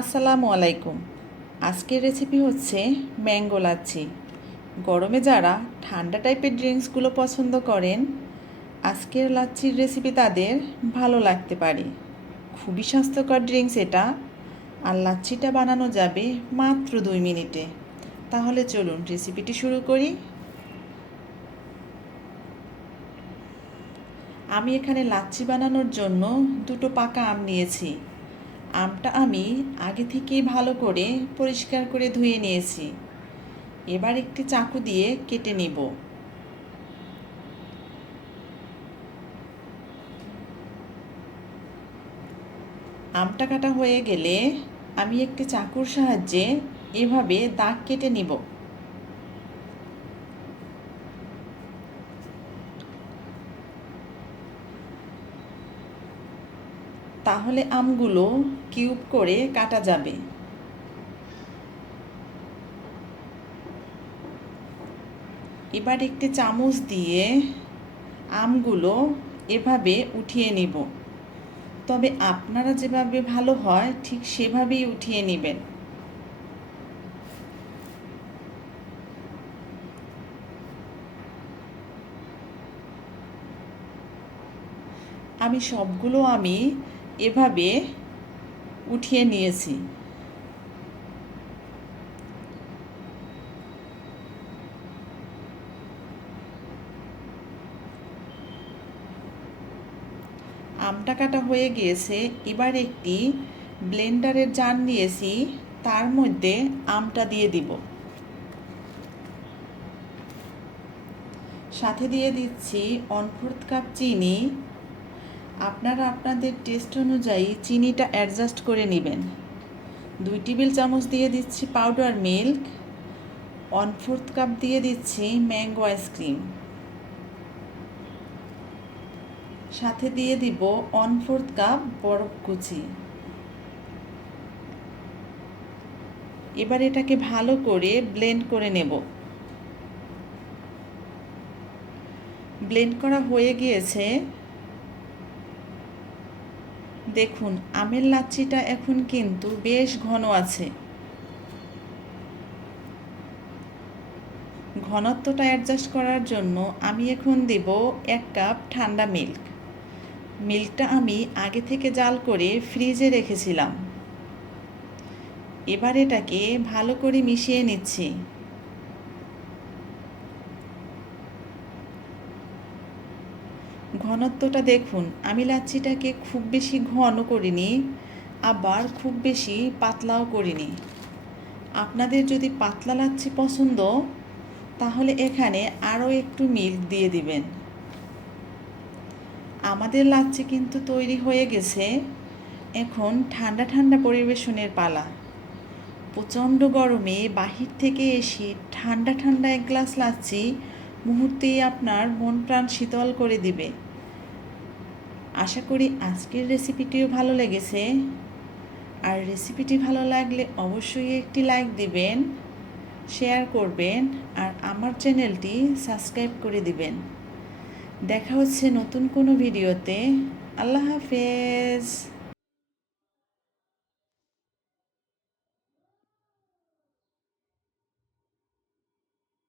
আসসালামু আলাইকুম। আজকের রেসিপি হচ্ছে ম্যাঙ্গো লাচ্ছি। গরমে যারা ঠান্ডা টাইপের ড্রিঙ্কসগুলো পছন্দ করেন, আজকের লাচ্ছির রেসিপি তাদের ভালো লাগতে পারে। খুবই স্বাস্থ্যকর ড্রিঙ্কস এটা। আর লাচ্ছিটা বানানো যাবে মাত্র দুই মিনিটে। তাহলে চলুন রেসিপিটি শুরু করি। আমি এখানে লাচ্ছি বানানোর জন্য দুটো পাকা আম নিয়েছি। আমটা আমি আগে থেকেই ভালো করে পরিষ্কার করে ধুয়ে নিয়েছি। এবার একটি চাকু দিয়ে কেটে নিব। আমটা কাটা হয়ে গেলে আমি একটি চাকুর সাহায্যে এভাবে দাগ কেটে নিব। তাহলে আমগুলো কিউব করে কাটা যাবে। এবার একটি চামচ দিয়ে আমগুলো এভাবে উঠিয়ে নিব। তবে আপনারা যেভাবে ভালো হয়, ঠিক সেভাবেই উঠিয়ে নেবেন। আমি সবগুলো আমি এভাবে উঠিয়ে নিয়েছি। আমটা কাটা হয়ে গিয়েছে। এবার একটি ব্লেন্ডারের জার নিয়েছি। তার মধ্যে আমটা দিয়ে দিব। সাথে দিয়ে দিচ্ছি ওয়ান ফোর্থ কাপ চিনি। আপনারা আপনাদের টেস্ট অনুযায়ী চিনিটা অ্যাডজাস্ট করে নেবেন। দুই টেবিল চামচ দিয়ে দিচ্ছি powder milk one fourth cup দিয়ে দিচ্ছি ম্যাঙ্গো আইসক্রিম সাথে দিয়ে দিব ওয়ান ফোর্থ কাপ বরফ কুচি। এবার এটাকে ভালো করে ব্লেন্ড করে নেব। ব্লেন্ড করা হয়ে গিয়েছে। দেখুন, আমের লাচ্ছিটা এখন কিন্তু বেশ ঘন আছে। ঘনত্বটা অ্যাডজাস্ট করার জন্য আমি এখন দেব এক কাপ ঠান্ডা মিল্ক মিল্কটা আমি আগে থেকে জাল করে ফ্রিজে রেখেছিলাম। এবার এটাকে ভালো করে মিশিয়ে নিচ্ছি। ঘনত্বটা দেখুন, আমি লাচ্ছিটাকে খুব বেশি ঘন করিনি, আবার খুব বেশি পাতলাও করিনি। আপনাদের যদি পাতলা লাচ্ছি পছন্দ, তাহলে এখানে আরও একটু মিল্ক দিয়ে দিবেন। আমাদের লাচ্ছি কিন্তু তৈরি হয়ে গেছে, এখন ঠান্ডা ঠান্ডা পরিবেশনের পালা। প্রচণ্ড গরমে বাহির থেকে এসে ঠান্ডা ঠান্ডা এক গ্লাস লাচ্ছি মুহূর্তেই আপনার মন প্রাণ শীতল করে দিবে। আশা করি আজকের রেসিপিটিও ভালো লেগেছে। আর রেসিপিটি ভালো লাগলে অবশ্যই একটি লাইক দিবেন শেয়ার করবেন, আর আমার চ্যানেলটি সাবস্ক্রাইব করে দিবেন। দেখা হচ্ছে নতুন কোনো ভিডিওতে আল্লাহ হাফেজ।